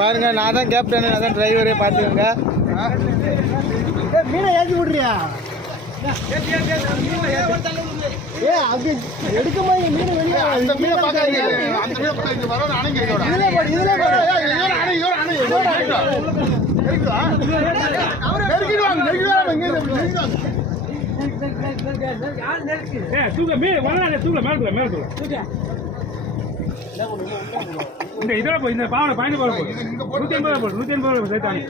பாருங்க, நான் தான் கேப்டன், நான் தான் டிரைவரே. பார்த்துக்கோங்க. மீனை ஏற்றி விட்றியா? அப்படி எடுக்குமா மீன் வெளியே? அந்த மீனை பார்க்காதீங்க. அந்த மீனை பார்க்காதீங்க. வரோட அணைங்க. இதுல போடு, இதுல போடு. இதோட அணை. தூக்க மீன் வளராங்க. தூக்க மேல தூக்க. இதோட போய் இந்த பாவனை 150 போடு. 150 போடு. 150 சேர்த்தாங்க.